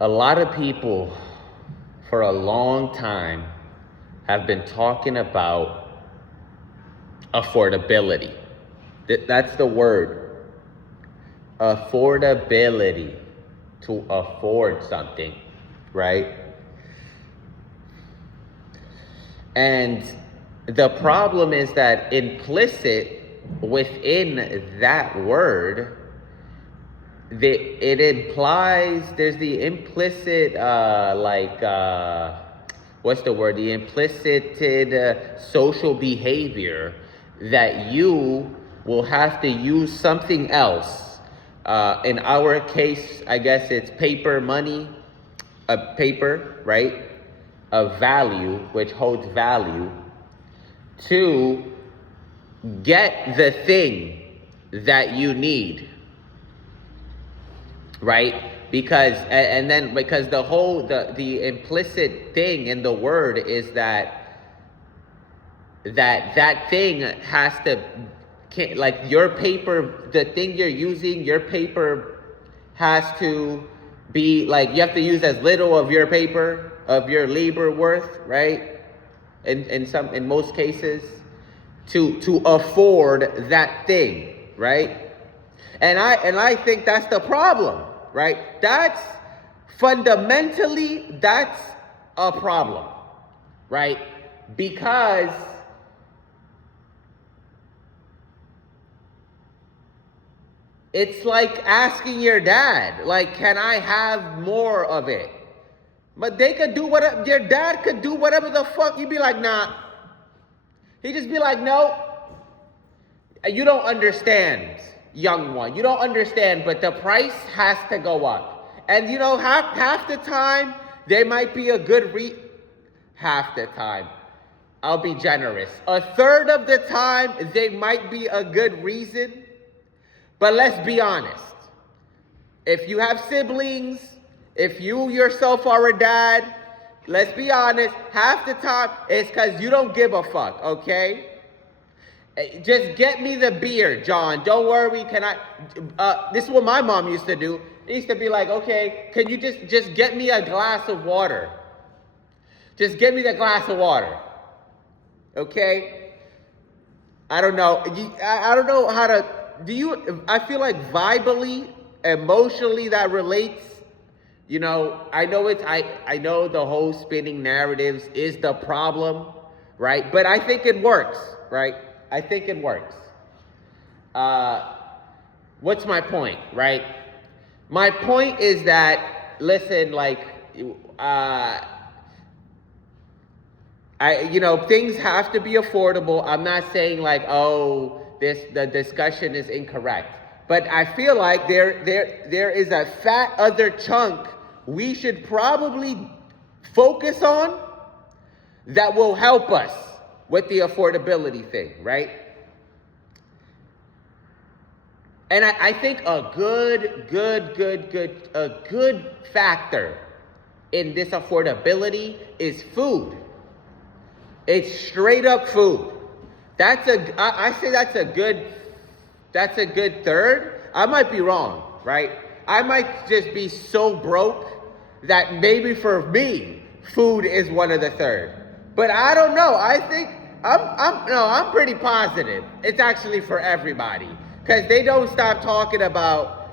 A lot of people for a long time have been talking about affordability. That's the word. Affordability. To afford something, right? And the problem is that implicit within that word, it implies there's the implicit, what's the word? The implicit social behavior that you will have to use something else. In our case, I guess it's paper money, a paper, right? Of value, which holds value, to get the thing that you need, right? Because the implicit thing in the word is that thing has to, like your paper, the thing you're using, your paper has to be like, you have to use as little of your paper, of your labor worth, right? In most cases, to afford that thing, right? And I think that's the problem, right? That's fundamentally, that's a problem, right? Because it's like asking your dad, like, can I have more of it? But they could do whatever, your dad could do whatever the fuck. You'd be like, nah. He'd just be like, no. You don't understand, young one. You don't understand, but the price has to go up. And you know, half the time, there might be a good half the time. I'll be generous. A third of the time, they might be a good reason. But let's be honest. If you have siblings, if you yourself are a dad, let's be honest, half the time it's because you don't give a fuck, okay? Just get me the beer, John. Don't worry, can I... this is what my mom used to do. It used to be like, okay, can you just get me a glass of water? Just get me the glass of water, okay? I don't know. I don't know how to... I feel like vibally, emotionally that relates. You know, I know the whole spinning narratives is the problem, right? But I think it works, right? I think it works. What's my point, right? My point is that, listen, like, things have to be affordable. I'm not saying like, oh, the discussion is incorrect. But I feel like there is a fat other chunk we should probably focus on that will help us with the affordability thing, right? And I think a good factor in this affordability is food. It's straight up food. I say that's a good third. I might be wrong, right? I might just be so broke that maybe for me, food is one of the third. But I don't know. I think I'm pretty positive. It's actually for everybody. Because they don't stop talking about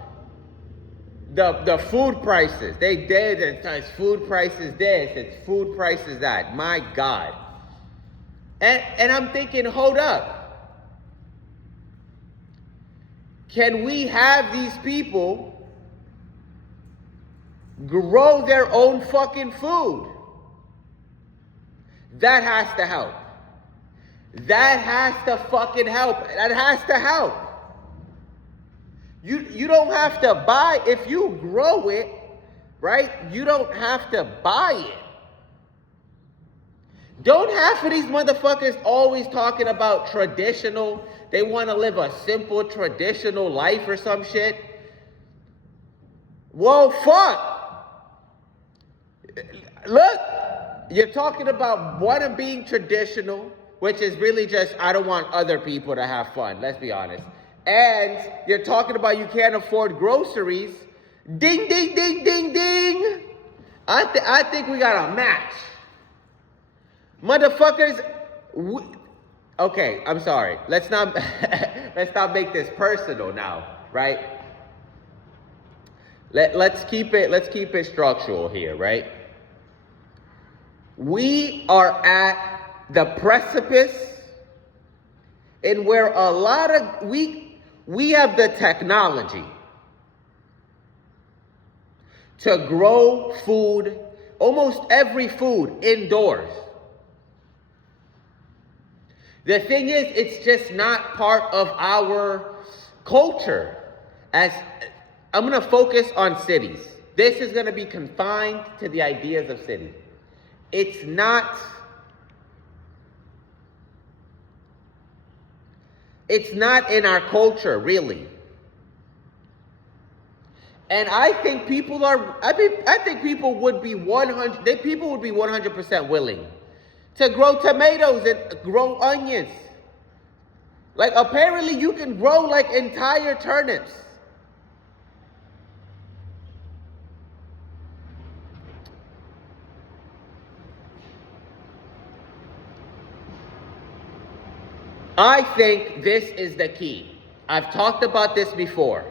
the food prices. It's food prices this, it's food prices that. My God. And I'm thinking, hold up. Can we have these people grow their own fucking food? That has to help. That has to fucking help. That has to help. You don't have to buy, if you grow it, right? You don't have to buy it. Don't half of these motherfuckers always talking about traditional, they want to live a simple traditional life or some shit? Well, fuck. Look, you're talking about one being traditional, which is really just, I don't want other people to have fun, let's be honest. And you're talking about you can't afford groceries. Ding, ding, ding, ding, ding. I think we got a match. Motherfuckers, okay, I'm sorry. Let's not let's not make this personal now, right? Let's keep it structural here, right? We are at the precipice in where a lot of we have the technology to grow food, almost every food indoors. The thing is, it's just not part of our culture. As I'm going to focus on cities. This is going to be confined to the ideas of cities. It's not in our culture, really. And I think people would be 100% willing to grow tomatoes and grow onions. Like, apparently you can grow like entire turnips. I think this is the key. I've talked about this before.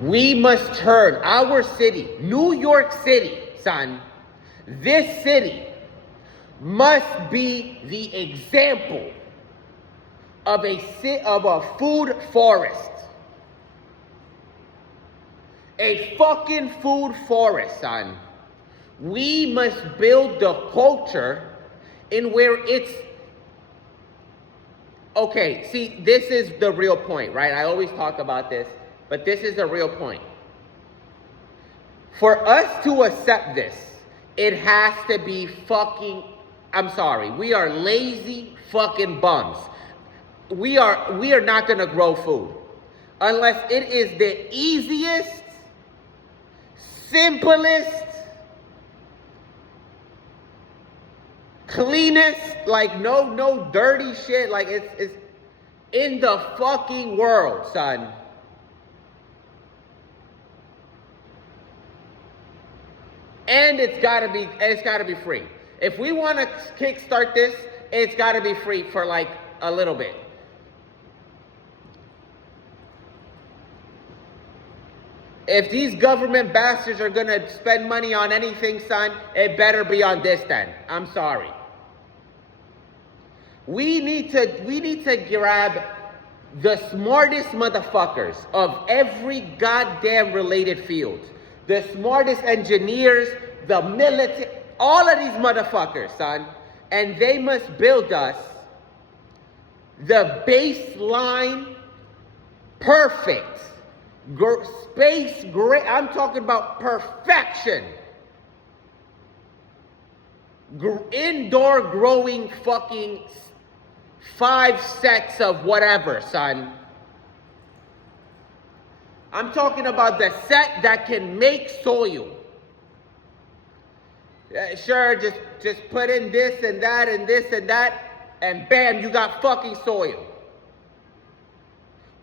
We must turn our city, New York City, son, this city must be the example of a food forest. A fucking food forest, son. We must build the culture in where it's... Okay, see, this is the real point, right? I always talk about this, but this is the real point. For us to accept this, it has to be fucking... I'm sorry, we are lazy fucking bums. We are not gonna grow food unless it is the easiest, simplest, cleanest, like no dirty shit, like it's in the fucking world, son. And it's gotta be free. If we want to kickstart this, it's gotta be free for like a little bit. If these government bastards are gonna spend money on anything, son, it better be on this then. I'm sorry. We need to grab the smartest motherfuckers of every goddamn related field. The smartest engineers, the military, all of these motherfuckers, son. And they must build us the baseline perfect space great. I'm talking about perfection. Indoor growing fucking 5 sets of whatever, son. I'm talking about the set that can make soil. Sure, just put in this and that and this and that, and bam, you got fucking soil.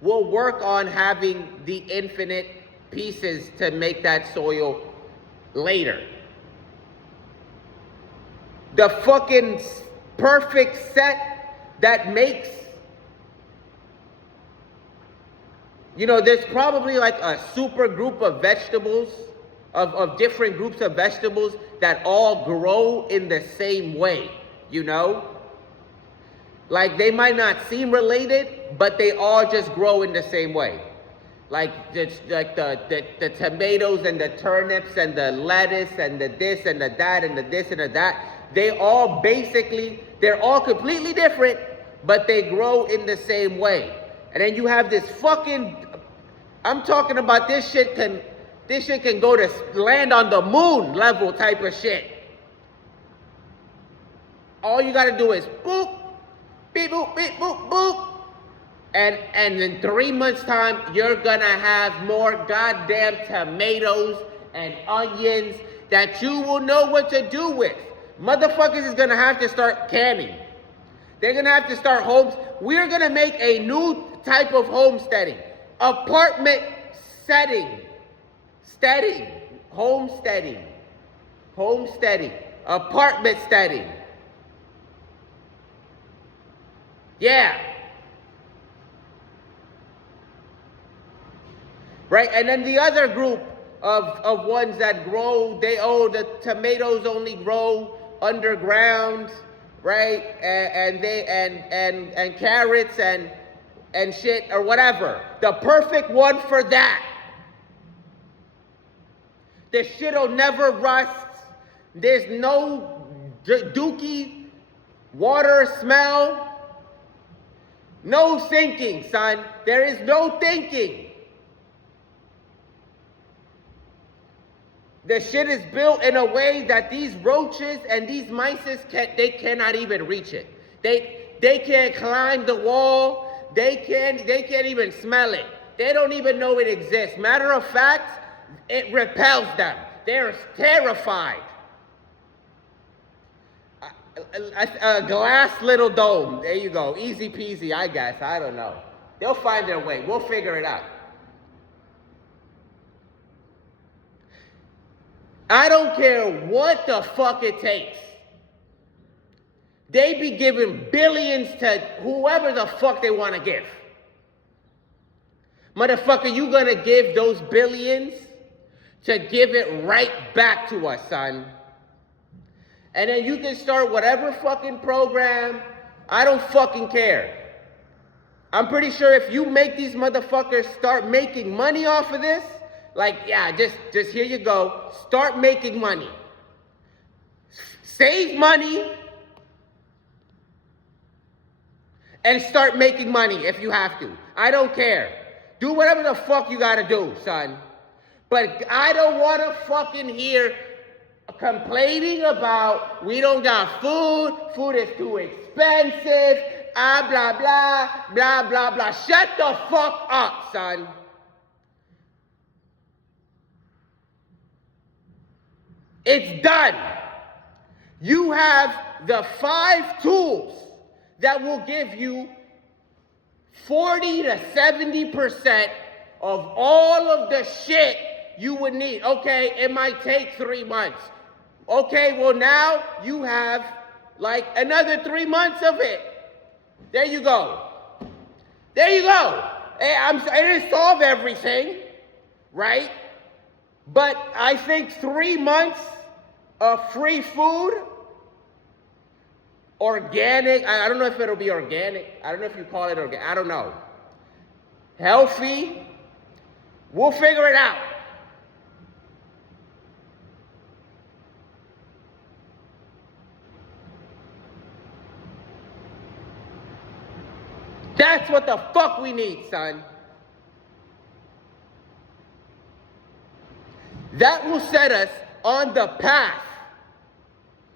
We'll work on having the infinite pieces to make that soil later. The fucking perfect set that makes, there's probably like a super group of vegetables, of different groups of vegetables that all grow in the same way, Like, they might not seem related, but they all just grow in the same way. Like the tomatoes and the turnips and the lettuce and the this and the that and the this and the that. They're all completely different, but they grow in the same way. And then you have this fucking, I'm talking about this shit can go to land on the moon level type of shit. All you gotta do is boop, beep, boop, beep, boop, boop. And in 3 months' time, you're gonna have more goddamn tomatoes and onions that you will know what to do with. Motherfuckers is gonna have to start canning. They're gonna have to start homes. We're gonna make a new type of homesteading. Apartment steading, homesteading, apartment steading. Yeah. Right, and then the other group of ones that grow, the tomatoes only grow underground, right? And carrots and shit or whatever. The perfect one for that. The shit'll never rust. There's no dookie water smell. No thinking, son. There is no thinking. The shit is built in a way that these roaches and these mice cannot even reach it. They can't climb the wall. They can't even smell it. They don't even know it exists. Matter of fact, it repels them. They're terrified. A glass little dome. There you go. Easy peasy, I guess. I don't know. They'll find their way. We'll figure it out. I don't care what the fuck it takes. They be giving billions to whoever the fuck they want to give. Motherfucker, you gonna give those billions to give it right back to us, son. And then you can start whatever fucking program. I don't fucking care. I'm pretty sure if you make these motherfuckers start making money off of this, like, yeah, just here you go. Start making money. Save money. And start making money if you have to. I don't care. Do whatever the fuck you gotta do, son. But I don't wanna fucking hear complaining about we don't got food is too expensive, blah, blah. Shut the fuck up, son. It's done. You have the 5 tools that will give you 40 to 70% of all of the shit you would need. Okay, it might take 3 months. Okay, well now you have like another 3 months of it. There you go. There you go. Hey, I didn't solve everything, right? But I think 3 months of free food, organic, I don't know if it'll be organic. I don't know if you call it organic. I don't know. Healthy. We'll figure it out. That's what the fuck we need, son. That will set us on the path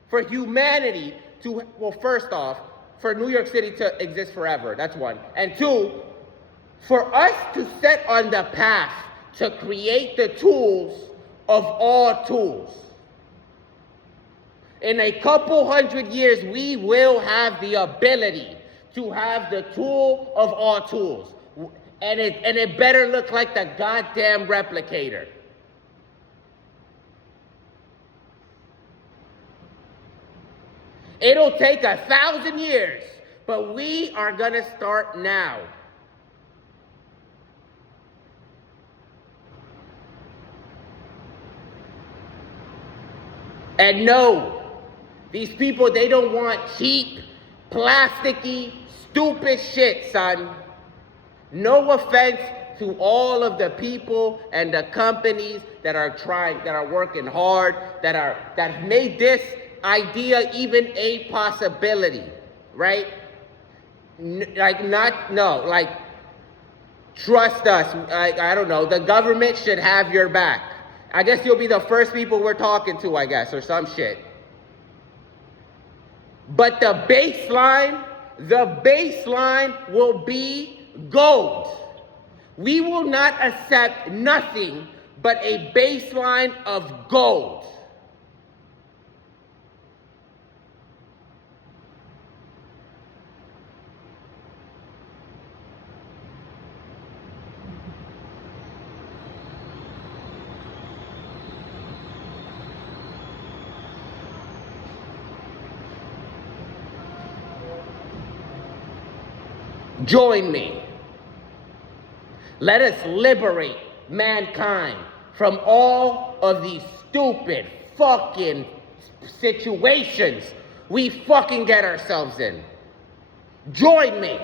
for humanity to, well, first off, for New York City to exist forever. That's one. And 2, for us to set on the path to create the tools of all tools. In a couple hundred years, we will have the ability to have the tool of all tools. And it better look like the goddamn replicator. It'll take 1,000 years, but we are gonna start now. And no, these people, they don't want cheap, plasticky, stupid shit, son. No offense to all of the people and the companies that are trying, that are working hard, that have made this idea even a possibility, right? Trust us. I don't know. The government should have your back. I guess you'll be the first people we're talking to, I guess, or some shit. But the baseline will be gold. We will not accept nothing but a baseline of gold. Join me. Let us liberate mankind from all of these stupid fucking situations we fucking get ourselves in. Join me.